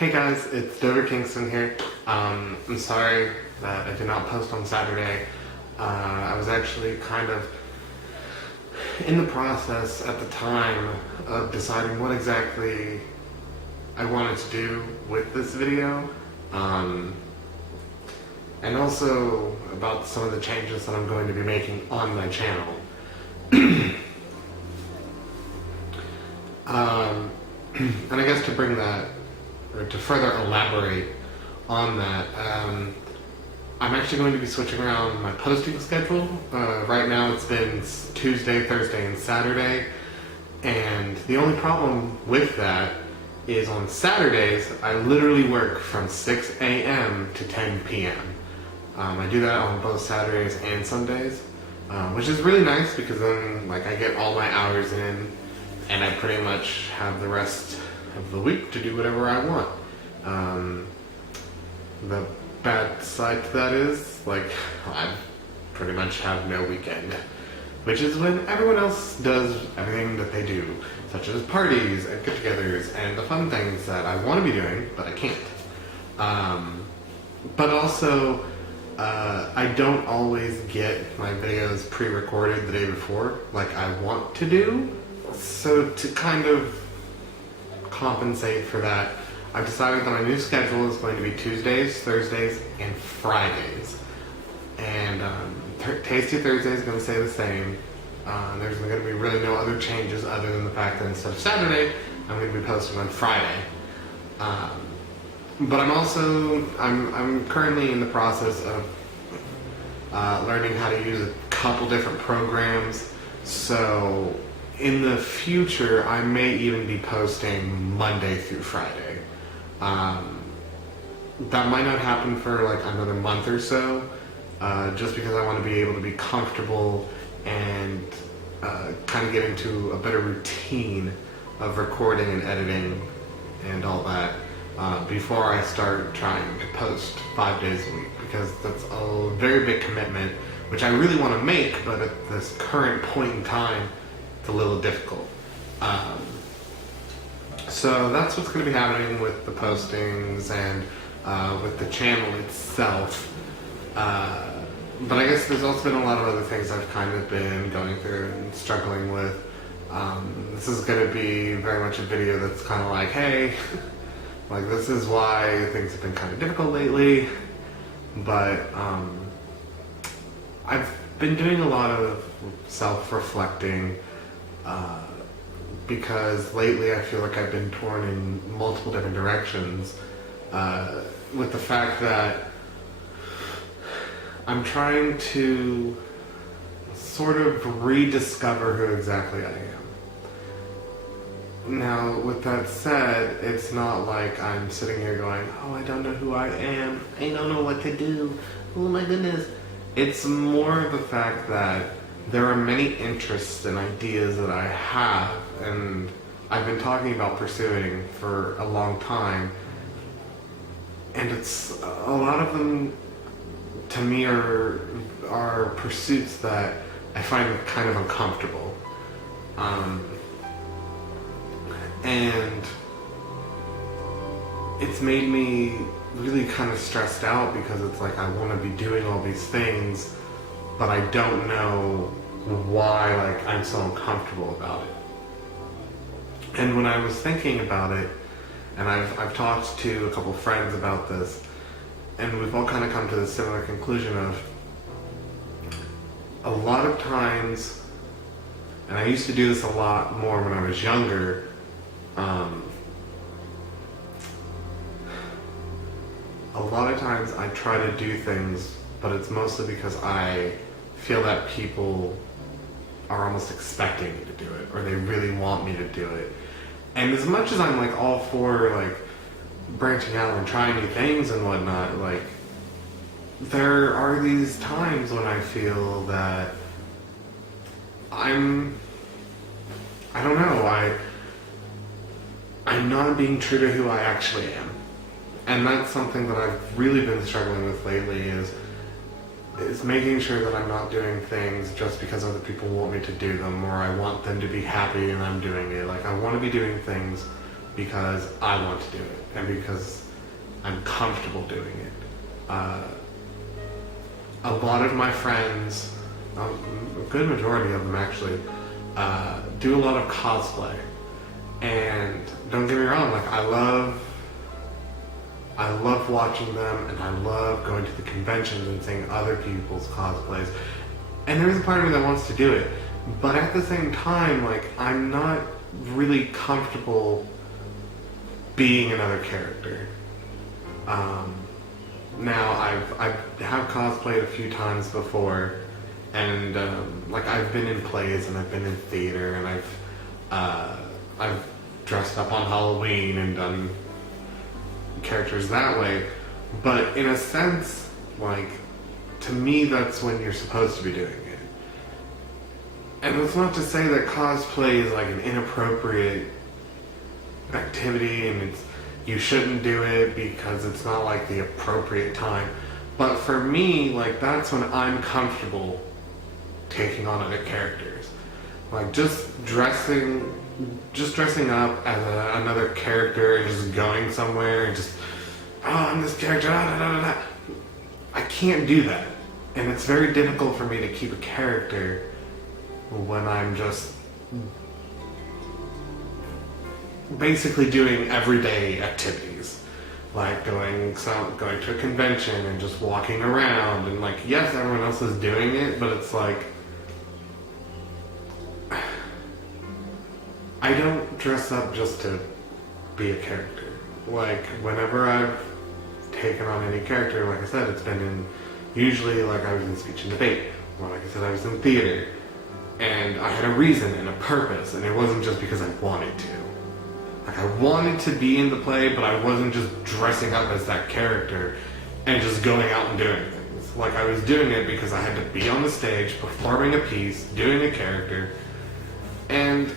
Hey guys, it's Kingston here. I'm sorry that I did not post on Saturday. I was actually kind of in the process at the time of deciding what exactly I wanted to do with this video. And also about some of the changes that I'm going to be making on my channel. And I guess to bring that, or to further elaborate on that, I'm actually going to be switching around my posting schedule. Right now it's been Tuesday, Thursday, and Saturday, and the only problem with that is on Saturdays, I literally work from 6 a.m. to 10 p.m. I do that on both Saturdays and Sundays, which is really nice because then I get all my hours in, and I pretty much have the rest of the week to do whatever I want. The bad side to that is, I pretty much have no weekend, which is when everyone else does everything that they do, such as parties and get-togethers and the fun things that I want to be doing, but I can't. But also, I don't always get my videos pre-recorded the day before, like I want to do. So to kind of compensate for that, I've decided that my new schedule is going to be Tuesdays, Thursdays, and Fridays. And Tasty Thursday is going to stay the same. There's going to be really no other changes other than the fact that instead of Saturday, I'm going to be posting on Friday. But I'm currently in the process of learning how to use a couple different programs. So in the future, I may even be posting Monday through Friday. That might not happen for another month or so, just because I want to be able to be comfortable and kind of get into a better routine of recording and editing and all that before I start trying to post 5 days a week, because that's a very big commitment, which I really want to make, but at this current point in time, it's a little difficult. So that's what's going to be happening with the postings and with the channel itself. But I guess there's also been a lot of other things I've kind of been going through and struggling with. This is going to be very much a video that's kind of hey, this is why things have been kind of difficult lately. But I've been doing a lot of self-reflecting, because lately I feel like I've been torn in multiple different directions, with the fact that I'm trying to sort of rediscover who exactly I am. Now, with that said, it's not like I'm sitting here going, oh, I don't know who I am, I don't know what to do, oh my goodness. It's more of the fact that there are many interests and ideas that I have, and I've been talking about pursuing for a long time, and it's a lot of them to me are pursuits that I find kind of uncomfortable, and it's made me really kind of stressed out, because it's I want to be doing all these things, but I don't know why I'm so uncomfortable about it. And when I was thinking about it, and I've talked to a couple friends about this, and we've all kind of come to the similar conclusion of, a lot of times, and I used to do this a lot more when I was younger, a lot of times I try to do things, but it's mostly because I feel that people are almost expecting me to do it, or they really want me to do it. And as much as I'm all for branching out and trying new things and whatnot, there are these times when I feel that I don't know, I'm not being true to who I actually am. And that's something that I've really been struggling with lately, is making sure that I'm not doing things just because other people want me to do them, or I want them to be happy and I'm doing it. I want to be doing things because I want to do it and because I'm comfortable doing it. A lot of my friends, a good majority of them actually, do a lot of cosplay. And don't get me wrong, like I love watching them, and I love going to the conventions and seeing other people's cosplays. And there's a part of me that wants to do it. But at the same time, like, I'm not really comfortable being another character. Now, I have cosplayed a few times before, and like I've been in plays and I've been in theater, and I've dressed up on Halloween and done characters that way. But in a sense, like, to me, that's when you're supposed to be doing it. And it's not to say that cosplay is like an inappropriate activity and you shouldn't do it because it's not like the appropriate time. But for me, like, that's when I'm comfortable taking on other characters. Like just dressing up as another character and just going somewhere and just, oh, I'm this character, da, da, da, da. I can't do that. And it's very difficult for me to keep a character when I'm just basically doing everyday activities. Like going to a convention and just walking around, and like, yes, everyone else is doing it, but it's like, I don't dress up just to be a character. Like, whenever I've taken on any character, like I said, it's been in, usually like I was in speech and debate, or like I said, I was in theater, and I had a reason and a purpose, and it wasn't just because I wanted to. Like, I wanted to be in the play, but I wasn't just dressing up as that character and just going out and doing things. Like, I was doing it because I had to be on the stage, performing a piece, doing a character, and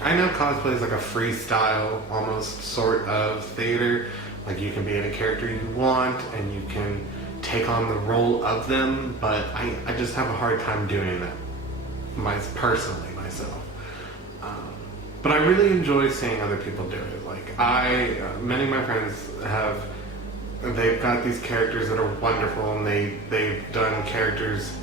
I know cosplay is like a freestyle, almost, sort of theater. Like, you can be any character you want, and you can take on the role of them, but I just have a hard time doing that, personally, myself. But I really enjoy seeing other people do it. Like, many of my friends they've got these characters that are wonderful, and they've done characters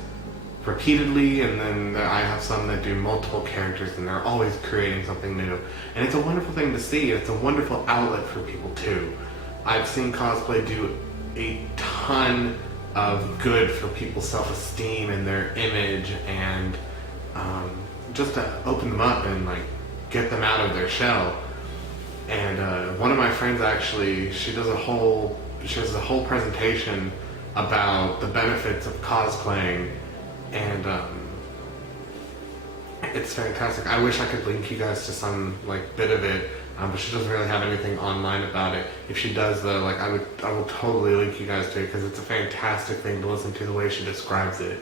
repeatedly, and then I have some that do multiple characters, and they're always creating something new. And it's a wonderful thing to see. It's a wonderful outlet for people too. I've seen cosplay do a ton of good for people's self-esteem and their image, and just to open them up and like get them out of their shell. And one of my friends actually, she has a whole presentation about the benefits of cosplaying, and it's fantastic. I wish I could link you guys to some like bit of it, but she doesn't really have anything online about it. If she does, though, like I will totally link you guys to it, because it's a fantastic thing to listen to the way she describes it.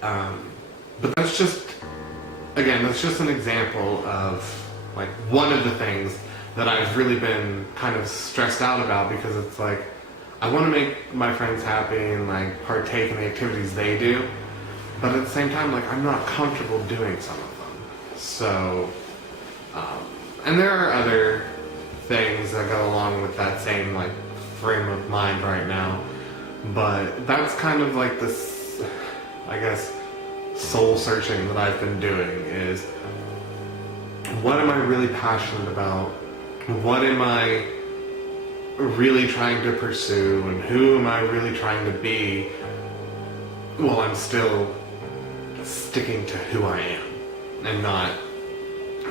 But that's just an example of like one of the things that I've really been kind of stressed out about, because it's like I want to make my friends happy and like partake in the activities they do, but at the same time, like, I'm not comfortable doing some of them. So, and there are other things that go along with that same like frame of mind right now, but that's kind of like this, I guess, soul searching that I've been doing is, what am I really passionate about? What am I really trying to pursue, and who am I really trying to be while I'm still sticking to who I am and not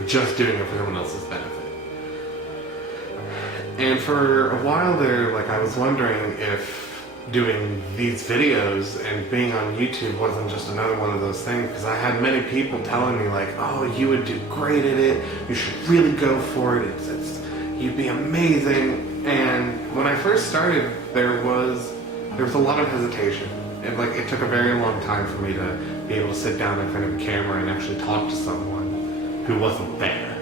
just doing it for everyone else's benefit. And for a while there, like, I was wondering if doing these videos and being on YouTube wasn't just another one of those things, because I had many people telling me like, oh, you would do great at it, you should really go for it, you'd be amazing. And when I first started, there was a lot of hesitation, and like it took a very long time for me to be able to sit down in front of a camera and actually talk to someone who wasn't there.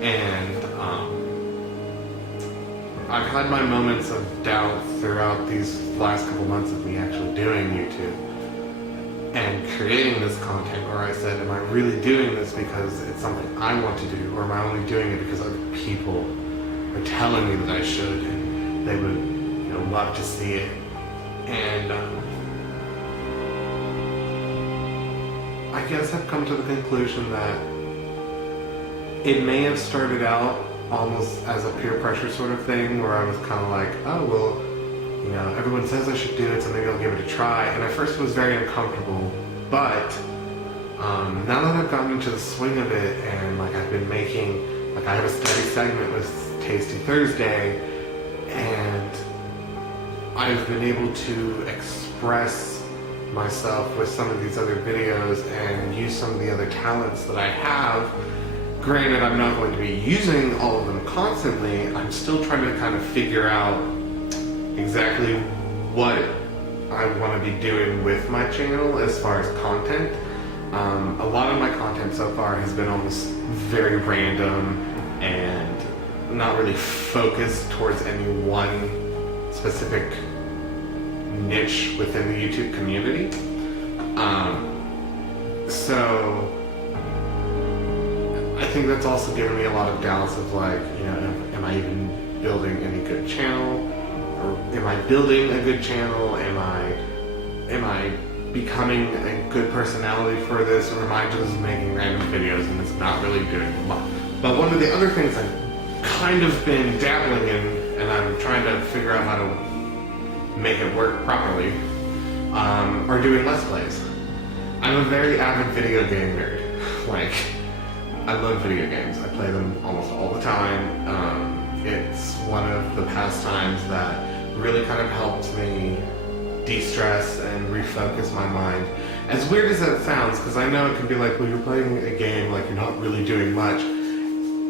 And I've had my moments of doubt throughout these last couple months of me actually doing YouTube. and creating this content where I said, am I really doing this because it's something I want to do, or am I only doing it because other people are telling me that I should and they would, love to see it. And I guess I've come to the conclusion that it may have started out almost as a peer pressure sort of thing, where I was kind of like, oh, well, everyone says I should do it, so maybe I'll give it a try. And at first it was very uncomfortable, but now that I've gotten into the swing of it, and I've been making, I have a steady segment with Tasty Thursday, and I've been able to express myself with some of these other videos and use some of the other talents that I have. Granted, I'm not going to be using all of them constantly. I'm still trying to kind of figure out exactly what I want to be doing with my channel as far as content. A lot of my content so far has been almost very random and not really focused towards any one specific niche within the YouTube community. So I think that's also given me a lot of doubts of am I even building any good channel? Or am I building a good channel? Am I becoming a good personality for this, or am I just making random videos and it's not really doing a lot? But one of the other things I've kind of been dabbling in, and I'm trying to figure out how to make it work properly, are doing Let's Plays. I'm a very avid video game nerd. I love video games. I play them almost all the time. It's one of the pastimes that really kind of helps me de-stress and refocus my mind. As weird as that sounds, because I know it can be well, you're playing a game, you're not really doing much.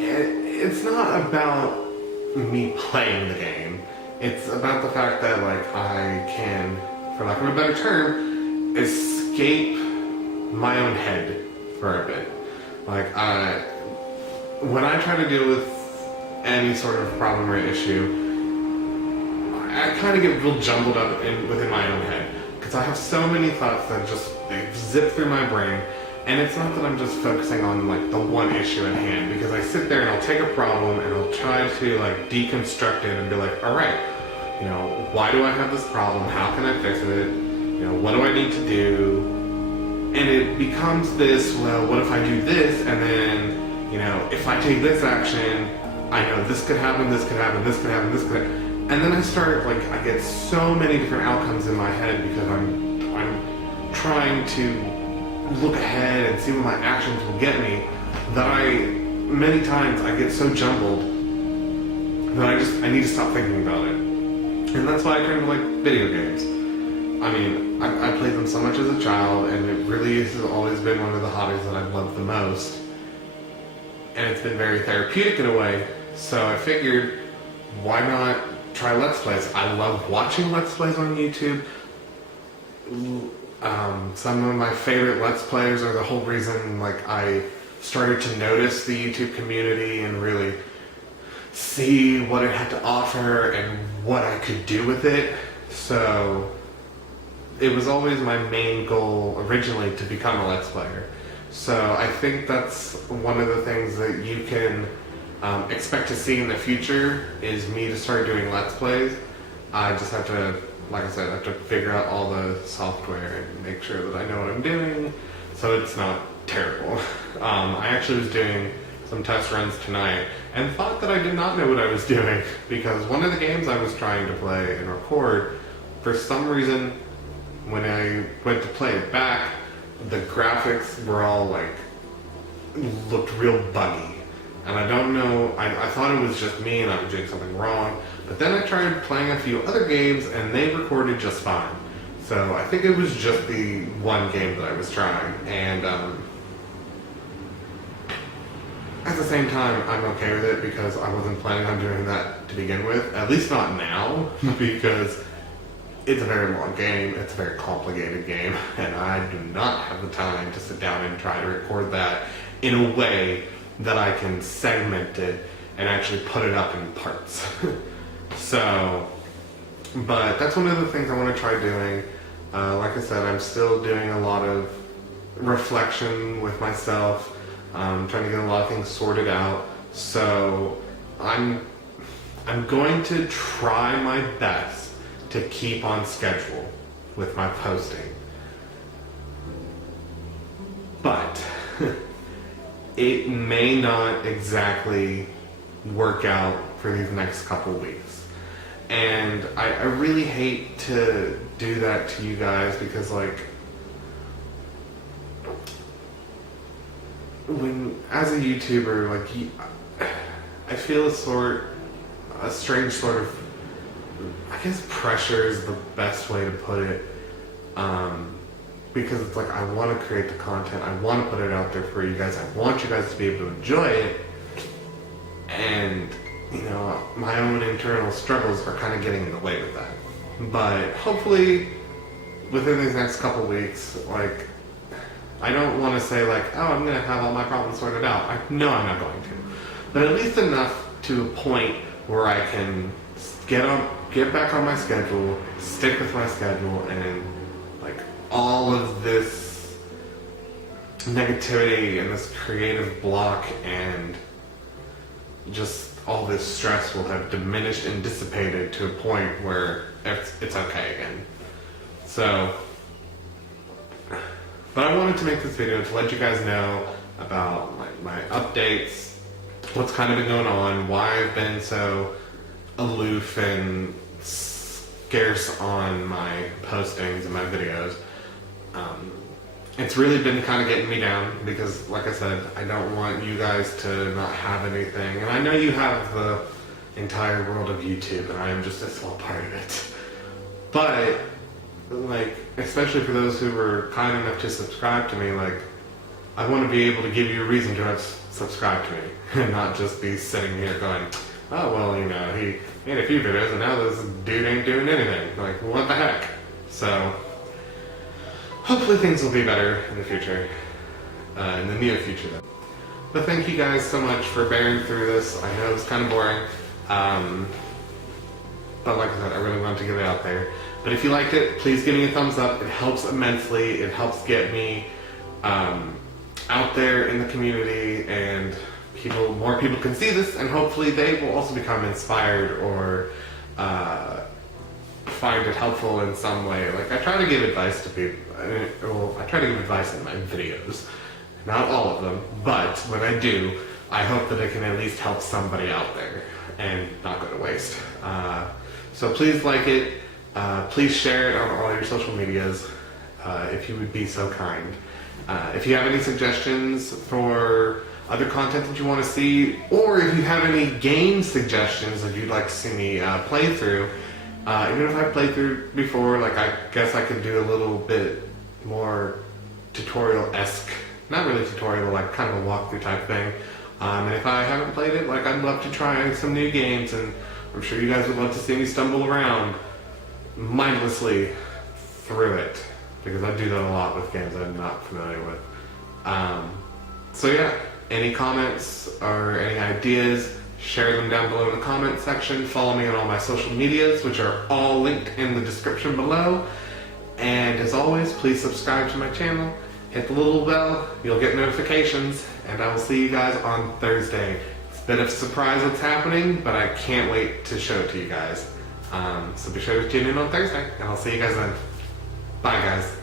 It's not about me playing the game. It's about the fact that I can, for lack of a better term, escape my own head for a bit. When I try to deal with any sort of problem or issue, I kind of get real jumbled up within my own head, because I have so many thoughts that they zip through my brain, and it's not that I'm just focusing on the one issue at hand, because I sit there and I'll take a problem and I'll try to deconstruct it and be all right, why do I have this problem? How can I fix it? What do I need to do? And it becomes this, well, what if I do this, and then, if I take this action, I know this could happen, this could happen, this could happen, this could happen. And then I start, I get so many different outcomes in my head because I'm trying to look ahead and see what my actions will get me, that many times I get so jumbled that I need to stop thinking about it. And that's why I turn to video games. I mean, I played them so much as a child, and it really has always been one of the hobbies that I've loved the most. And it's been very therapeutic in a way, so I figured, why not try Let's Plays? I love watching Let's Plays on YouTube. Some of my favorite Let's Players are the whole reason I started to notice the YouTube community and really see what it had to offer and what I could do with it. So it was always my main goal originally to become a Let's Player. So I think that's one of the things that you can expect to see in the future, is me to start doing Let's Plays. I just have to, like I said, I have to figure out all the software and make sure that I know what I'm doing, so it's not terrible. I actually was doing some test runs tonight and thought that I did not know what I was doing, because one of the games I was trying to play and record, for some reason, when I went to play it back, the graphics were all looked real buggy. And I don't know, I thought it was just me and I was doing something wrong, but then I tried playing a few other games and they recorded just fine. So I think it was just the one game that I was trying, and at the same time, I'm okay with it because I wasn't planning on doing that to begin with, at least not now, because it's a very long game, it's a very complicated game, and I do not have the time to sit down and try to record that in a way that I can segment it and actually put it up in parts. So, but that's one of the things I want to try doing. Like I said, I'm still doing a lot of reflection with myself, trying to get a lot of things sorted out. So I'm going to try my best to keep on schedule with my posting. But it may not exactly work out for these next couple weeks. And I really hate to do that to you guys because, like, as a YouTuber, like, I feel a strange sort of, I guess pressure is the best way to put it. Because it's like, I want to create the content, I want to put it out there for you guys, I want you guys to be able to enjoy it, and, you know, my own internal struggles are kind of getting in the way with that. But hopefully, within these next couple weeks, like, I don't want to say like, oh, I'm going to have all my problems sorted out. I know I'm not going to. But at least enough to a point where I can get back on my schedule, stick with my schedule, and like all of this negativity and this creative block and just all this stress will have diminished and dissipated to a point where it's okay again. So, but I wanted to make this video to let you guys know about my updates, what's kind of been going on, why I've been so aloof and scarce on my postings and my videos. It's really been kind of getting me down because, like I said, I don't want you guys to not have anything. And I know you have the entire world of YouTube, and I am just a small part of it. But, like, especially for those who were kind enough to subscribe to me, like, I want to be able to give you a reason to have subscribed to me, and not just be sitting here going, oh, well, you know, he made a few videos, and now this dude ain't doing anything. Like, what the heck? So, hopefully things will be better in the future, in the near future, though. But thank you guys so much for bearing through this. I know it's kind of boring, but like I said, I really wanted to get it out there. But if you liked it, please give me a thumbs up. It helps immensely. It helps get me out there in the community, and more people can see this, and hopefully they will also become inspired or find it helpful in some way. Like, I try to give advice to people. Well, I try to give advice in my videos. Not all of them, but when I do, I hope that it can at least help somebody out there and not go to waste. So please like it. Please share it on all your social medias if you would be so kind. If you have any suggestions for other content that you want to see, or if you have any game suggestions that you'd like to see me play through, even if I played through before, like, I guess I could do a little bit more tutorial-esque, not really tutorial, like kind of a walkthrough type thing. And if I haven't played it, like, I'd love to try some new games, and I'm sure you guys would love to see me stumble around mindlessly through it, because I do that a lot with games I'm not familiar with. So yeah, any comments or any ideas, share them down below in the comment section. Follow me on all my social medias, which are all linked in the description below. And as always, please subscribe to my channel, hit the little bell, you'll get notifications, and I will see you guys on Thursday. It's a bit of a surprise what's happening, but I can't wait to show it to you guys. So be sure to tune in on Thursday, and I'll see you guys then. Bye, guys.